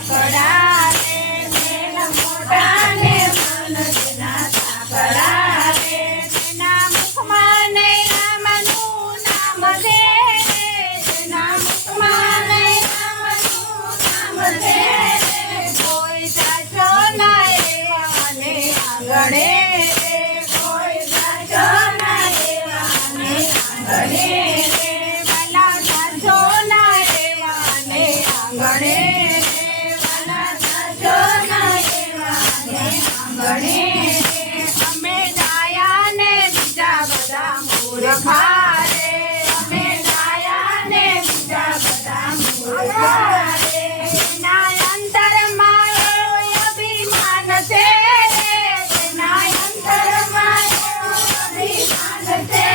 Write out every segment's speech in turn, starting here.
સાંકળા રે મેલ મોટા ને મનજના સાંકળા રે તેના મુખમાં નહીં રામનું નામ છે તેના મુખમાં નહીં રામનું નામ છે કોઈ સાચો ના એવાને આંગણે કોઈ સાચો ના એવાને આંગણે વાલા સાચો ના એવાને આંગણે વાલા સાચો ના એવાને આંગણે અમે ગાયા ને બીજા બધા મૂર્ખા રે અમે ગાયા ને બીજા બધા મૂર્ખા રે એના અંતરમાં અભિમાન છે એના અંતરમાં અભિમાન છે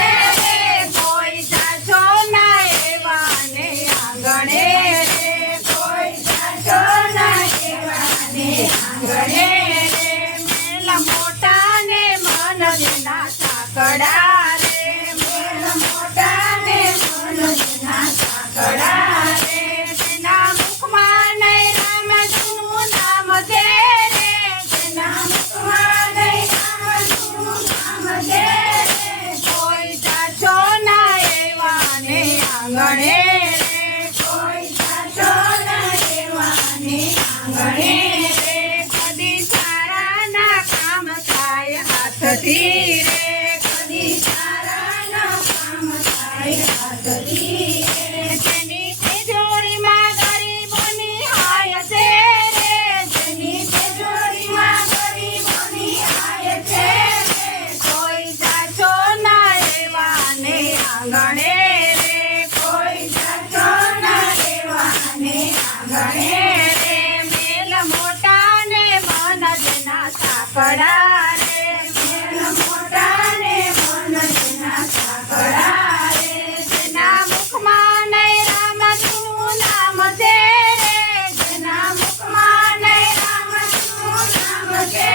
કોઈ સાચો ના એવાને આંગણે રે કોઈ સાચો ના એવાને આંગણે રે મેલ મોટા ને મનજના સાંકળા રે મેલ મોટા ને મનજના સાંકળા રે તેના મુખમાં નહીં રામનું નામ છે રે તેના મુખમાં નહીં રામનું નામ છે કોઈ સાચો ના એવાને આંગણે રે કોઈ સાચો ના એવાને આંગણે રે કદી સારા ના કામ થાય હાથથી રે કદી સારા ના કામ થાય હાથથી રે તેની તિજોરીમાં ગરીબોની હાય છે રે તેની તિજોરીમાં ગરીબોની હાય છે કોઈ સાચો ના એવાને આંગણે રે કોઈ સાચો ના એવાને આંગણે રે મેલ મોટા ને મનજના સાંકળા રે મેલ મોટા ને મનજના સાંકળા રે તેના મુખમાં નહીં રામનું નામ છે રે તેના મુખમાં નહીં રામનું નામ છે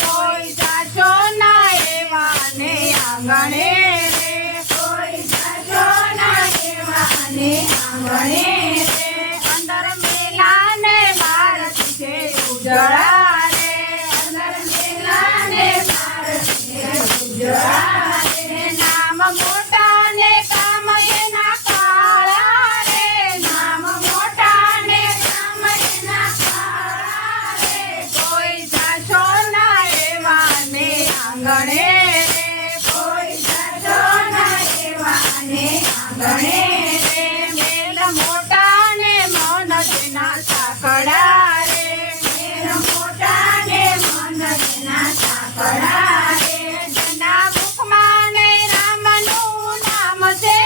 કોઈ સાચો ના એવાને આંગણે રે કોઈ સાચો ના એવાને આંગણે રે અંદર મેલા ને ભારત છે ઉજળા રે અંદર મેલા ને ભારત છે ઉજળા રે નામ મોટા ને કામ એના કાળા રે નામ મોટા ને કામ એના કાળા રે કોઈ સાચો ના એવાને આંગણે રે કોઈ સાચો ના એવાને આંગણે રે મેલ મોટા ને મનજના સાંકળા રે મેલ મોટા ને મનજના સાંકળા રે તેના મુખમાં નહીં રામનું નામ છે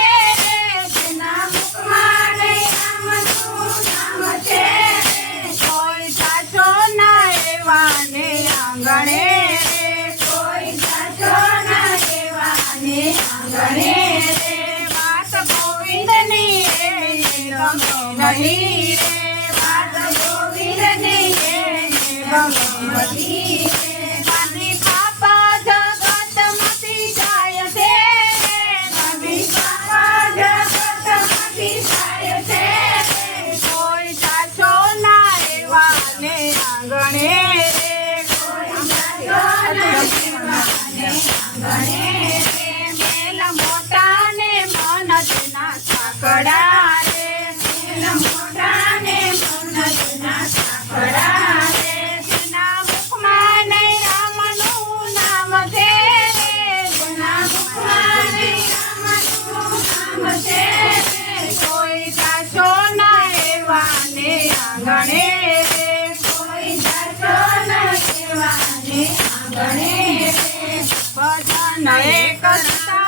રે તેના મુખમાં નહીં રામનું નામ છે કોઈ સાચો ના એવાને આંગણે રે કોઈ સાચો ના એવાને આંગણે રે વાત ગોવિંદની એને ગમે નહીં રે વાત ગોવિંદની એને ગમે નહીં રે ગાંધી બાપા જગતમાંથી જાય છે ગાંધી બાપા જગતમાંથી જાય છે કોઈ સાચો ના એવાને આંગણે રે કોઈ સાચો ના એવાને આંગણે રે મેલ મોટા ને મનજના સાંકળા રે મેલ મોટા ને મનજના સાંકળા રે તેના મુખમાં નહીં રામનું નામ છે રે તેના મુખમાં નહીં રામનું નામ છે કોઈ સાચો ના એવાને આંગણે રે કોઈ સાચો ના એવાને આંગણે રે ભજન એક કરતા